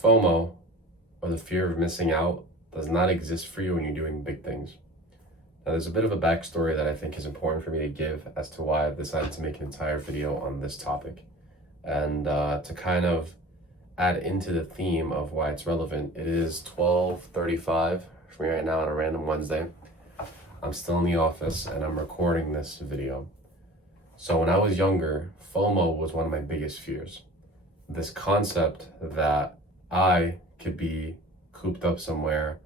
FOMO, or the fear of missing out, does not exist for you when you're doing big things. Now, there's a bit of a backstory that I think is important for me to give as to why I've decided to make an entire video on this topic. And to kind of add into the theme of why it's relevant, it is 12:35 for me right now on a random Wednesday. I'm still in the office and I'm recording this video. So when I was younger, FOMO was one of my biggest fears. This concept that I could be cooped up somewhere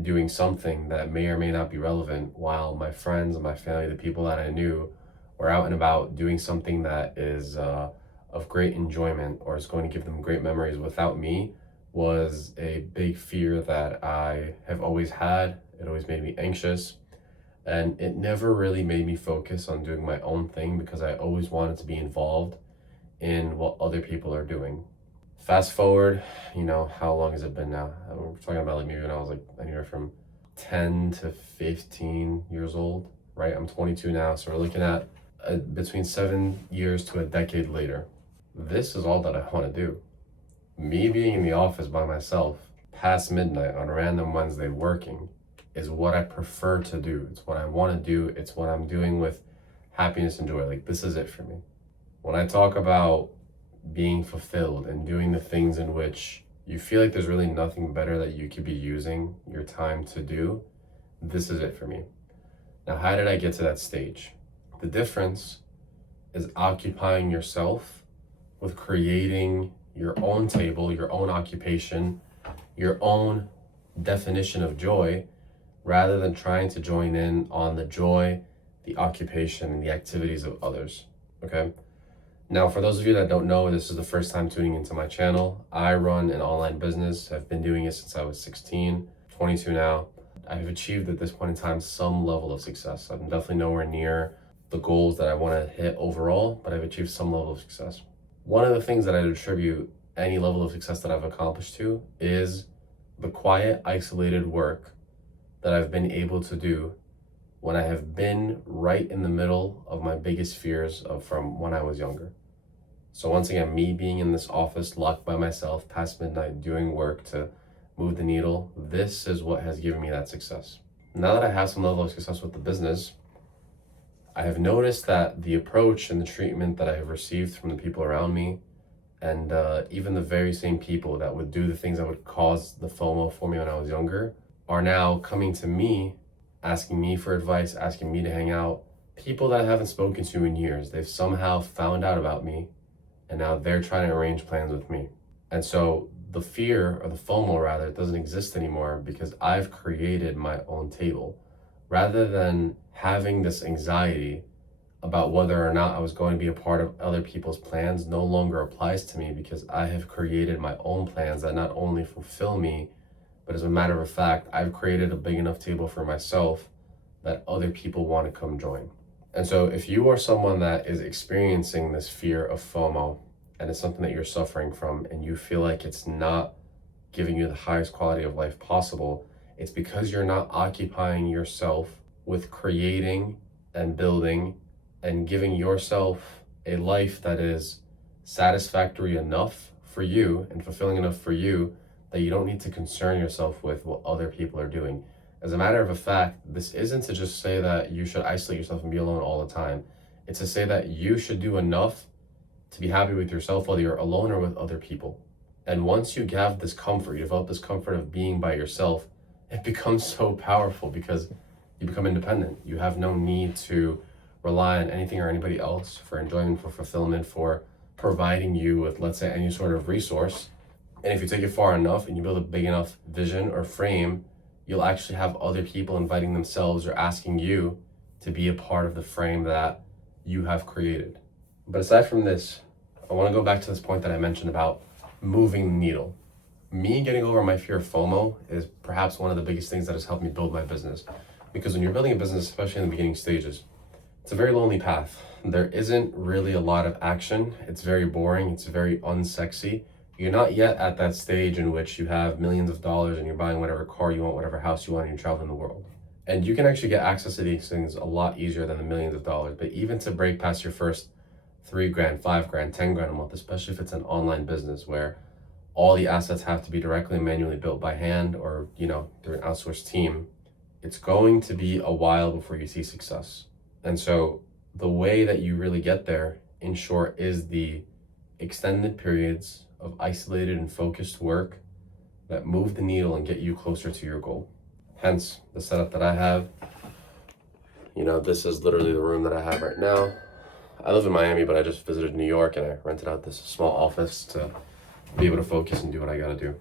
doing something that may or may not be relevant while my friends and my family, the people that I knew, were out and about doing something that is of great enjoyment or is going to give them great memories without me, was a big fear that I have always had. It always made me anxious, and it never really made me focus on doing my own thing because I always wanted to be involved in what other people are doing. Fast forward, how long has it been now? We're talking about like maybe when I was like anywhere from 10 to 15 years old, right? I'm 22 now, so we're looking at between 7 years to a decade later. This is all that I want to do. Me being in the office by myself past midnight on a random Wednesday working is what I prefer to do. It's what I want to do. It's what I'm doing with happiness and joy. Like, this is it for me. When I talk about being fulfilled and doing the things in which you feel like there's really nothing better that you could be using your time to do, this is it for me. Now, how did I get to that stage? The difference is occupying yourself with creating your own table, your own occupation, your own definition of joy, rather than trying to join in on the joy, the occupation, and the activities of others, okay? Now, for those of you that don't know, this is the first time tuning into my channel. I run an online business. I've been doing it since I was 16, 22 now. I've achieved at this point in time some level of success. I'm definitely nowhere near the goals that I want to hit overall, but I've achieved some level of success. One of the things that I attribute any level of success that I've accomplished to is the quiet, isolated work that I've been able to do when I have been right in the middle of my biggest fears from when I was younger. So once again, me being in this office locked by myself past midnight doing work to move the needle, this is what has given me that success. Now that I have some level of success with the business, I have noticed that the approach and the treatment that I have received from the people around me, and even the very same people that would do the things that would cause the FOMO for me when I was younger, are now coming to me, asking me for advice, asking me to hang out. People that I haven't spoken to in years, they've somehow found out about me, and now they're trying to arrange plans with me. And so the fear, or the FOMO rather, doesn't exist anymore because I've created my own table. Rather than having this anxiety about whether or not I was going to be a part of other people's plans no longer applies to me because I have created my own plans that not only fulfill me, but as a matter of fact, I've created a big enough table for myself that other people want to come join. And so if you are someone that is experiencing this fear of FOMO and it's something that you're suffering from and you feel like it's not giving you the highest quality of life possible, it's because you're not occupying yourself with creating and building and giving yourself a life that is satisfactory enough for you and fulfilling enough for you that you don't need to concern yourself with what other people are doing. As a matter of fact, this isn't to just say that you should isolate yourself and be alone all the time. It's to say that you should do enough to be happy with yourself, whether you're alone or with other people. And once you have this comfort, you develop this comfort of being by yourself, it becomes so powerful because you become independent. You have no need to rely on anything or anybody else for enjoyment, for fulfillment, for providing you with, let's say, any sort of resource. And if you take it far enough and you build a big enough vision or frame, you'll actually have other people inviting themselves or asking you to be a part of the frame that you have created. But aside from this, I want to go back to this point that I mentioned about moving the needle. Me getting over my fear of FOMO is perhaps one of the biggest things that has helped me build my business. Because when you're building a business, especially in the beginning stages, it's a very lonely path. There isn't really a lot of action. It's very boring. It's very unsexy. You're not yet at that stage in which you have millions of dollars and you're buying whatever car you want, whatever house you want, and you're traveling the world. And you can actually get access to these things a lot easier than the millions of dollars. But even to break past your first $3,000, $5,000, $10,000 a month, especially if it's an online business where all the assets have to be directly and manually built by hand or, through an outsourced team, it's going to be a while before you see success. And so the way that you really get there, in short, is the extended periods of isolated and focused work that move the needle and get you closer to your goal. Hence the setup that I have. This is literally the room that I have right now. I live in Miami, but I just visited New York and I rented out this small office to be able to focus and do what I gotta do.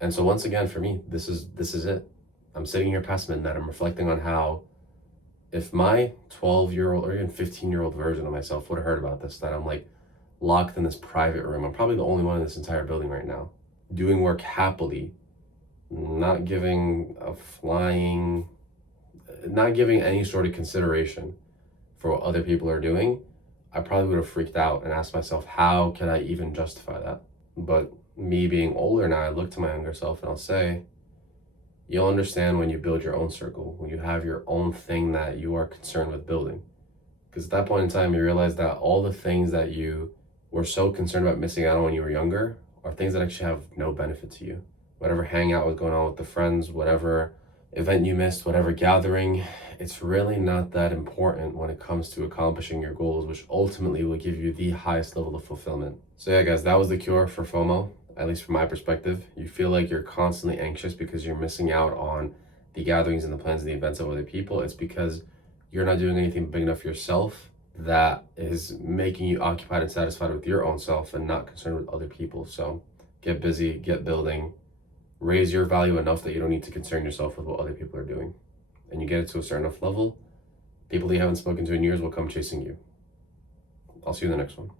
And so once again, for me, this is it. I'm sitting here past midnight. I'm reflecting on how if my 12-year-old or even 15-year-old version of myself would have heard about this, that I'm like locked in this private room. I'm probably the only one in this entire building right now, doing work happily, not giving any sort of consideration for what other people are doing. I probably would have freaked out and asked myself, how can I even justify that? But me being older now, I look to my younger self and I'll say, you'll understand when you build your own circle, when you have your own thing that you are concerned with building. Because at that point in time, you realize that all the things that you were so concerned about missing out on when you were younger are things that actually have no benefit to you. Whatever hangout was going on with the friends, whatever event you missed, whatever gathering, it's really not that important when it comes to accomplishing your goals, which ultimately will give you the highest level of fulfillment. So yeah, guys, that was the cure for FOMO, at least from my perspective. You feel like you're constantly anxious because you're missing out on the gatherings and the plans and the events of other people. It's because you're not doing anything big enough for yourself that is making you occupied and satisfied with your own self and not concerned with other people. So get busy, get building, raise your value enough that you don't need to concern yourself with what other people are doing. And you get it to a certain enough level, people that you haven't spoken to in years will come chasing you. I'll see you in the next one.